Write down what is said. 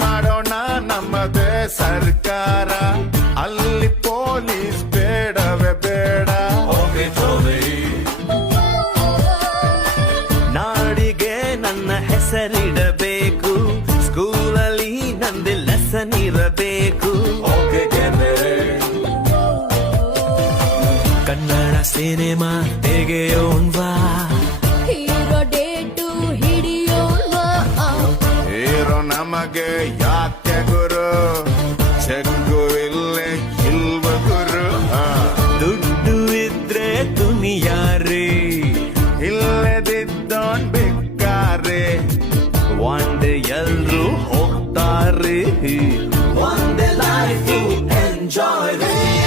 ಮಾಡೋಣ ನಮ್ಮದೇ ಸರ್ಕಾರ, ಅಲ್ಲಿ ಪೊಲೀಸ್ ಬೇಡವೇ ಬೇಡ. ನಾಡಿಗೆ ನನ್ನ ಹೆಸರಿಡಬೇಕು, ಸ್ಕೂಲಲ್ಲಿ ನಂದು ಲೆಸನ್ ಇರಬೇಕು. ಕನ್ನಡ ಸಿನಿಮಾ ತೆಗೆಯೋಣ್ವಾ, ಹೀರೋ ಡೇಟು ಹಿಡಿಯೋಣ. ಹೀರೋ ನಮಗೆ ಯಾಕೆ ಗುರು, ಚೆಕ್ಕು ಇಲ್ಲೇ ಇಲ್ವ ಗುರು. ದುಡ್ಡು ಇದ್ರೆ ದುನಿಯಾರಿ, ಇಲ್ಲದಿದ್ದೋನ್ ಬೇಕಾರೆ. ಒಂದೇ ಎಲ್ರು ಹೋಗ್ತಾರೆ, ಒಂದೇ ಲೈಫ್ ಎಂಜಾಯ್.